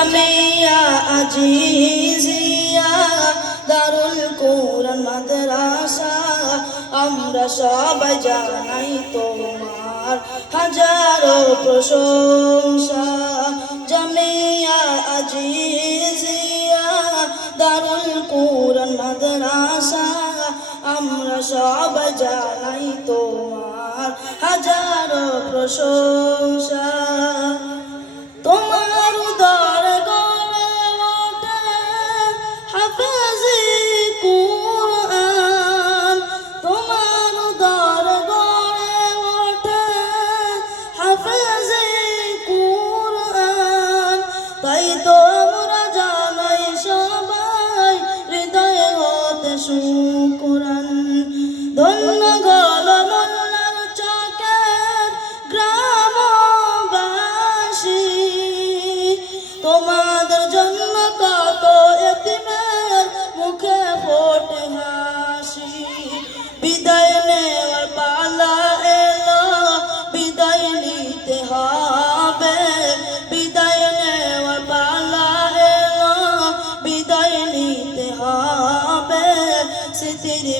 জামিয়া আজিজিয়া, দারুল কোরআন মাদ্রাসা, আমরা সবাই জানাই তোমার হাজারো প্রশংসা। জামিয়া আজিজিয়া, দারুল কোরআন মাদ্রাসা, আমরা সবাই জানাই তোমার হাজারো প্রশংসা। শুকুরান ধন্য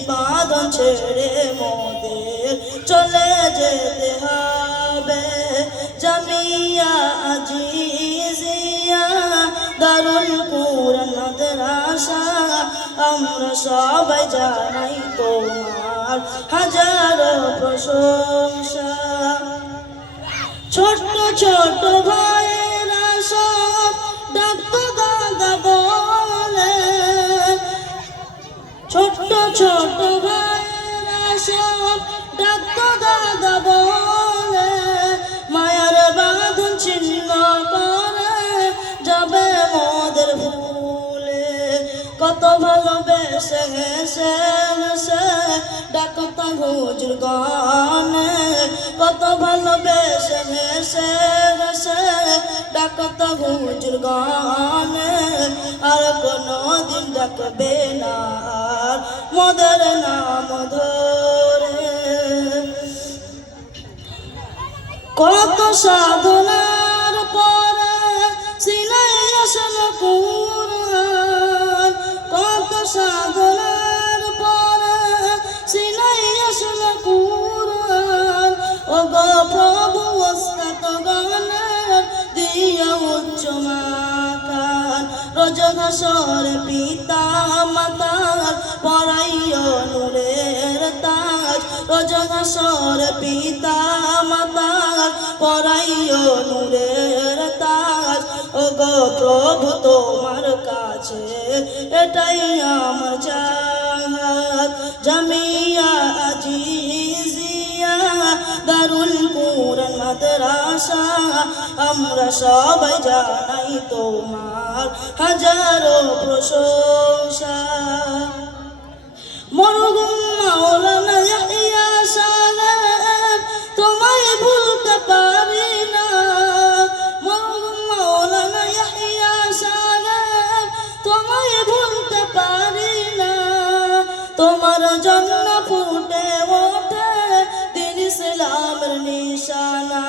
বাঁধন ছেড়ে মোদের চলে যেতে হবে। জামিয়া আজিজিয়া, দারুল কুরআন মাদ্রাসা আমরা সবাই জানাই তোমার হাজারো প্রশংসা। ছোট্ট ছোট ভাইয়েরা সব ডাক্তার ছোট্ট ছোট ভাইয়েরা সব ডাক্তার দাদা বলে, মায়ার বাঁধন ছিন্ন করে, যাবে মোদের ভুলে কত ভালোবেসে হেসে হেসে ডাকতা হুজুর গানে কত ভালোবেসে হেসে হেসে ডাকতা হুজুর গানে ডাকবে না মোদের নাম কত সাধনার পরে সিলাই কত সাধনার পরে সিলাই ও গো প্রভু দিয়া মাকান রোজ ঘাসর পিতা মাতার পড়াইও নূরের তাজ। রোজ ঘাসর পিতা মাতার পড়াইও নূরের তাজ। ও গো প্রভু তোমার কাছে এটাই আমার চাহাত জামিয়া আজিজিয়া, দারুল কুরআন মাদ্রাসা, আমরা সবাই জানাই তোমার হাজারো প্রশংসা। মরগুম মাওলানা ইয়াহিয়া সাহেব, তোমায় ভুলতে পারি না। মরগুম মাওলানা ইয়াহিয়া সাহেব, তোমায় ভুলতে পারি না। তোমার জন্য ফুটে ওঠে দিন ইসলামের নিশানা।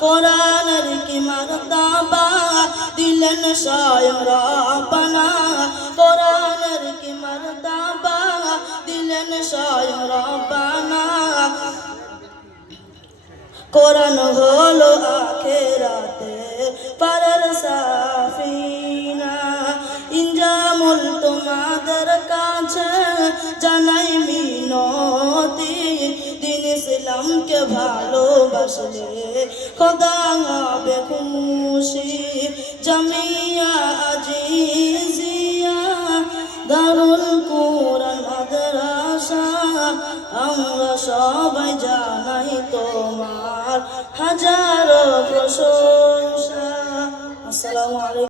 কোরআনের কি মারতাবা? দিলেন স্বয়ং রব্বানা। কোরআনের কি মারতাবা? দিলেন স্বয়ং রব্বানা। কোরআন হলো আখেরাতে পারার সাফিনা। ইনজামুল তোমাদের কাছে জানাই ইসলামকে ভালোবাসলে খোদা হবে খুশি। জামিয়া আজিজিয়া, দারুল কুরআন মাদ্রাসা, আমরা সবাই জানাই তোমার হাজারো প্রশংসা। আসসালামু আলাইকুম।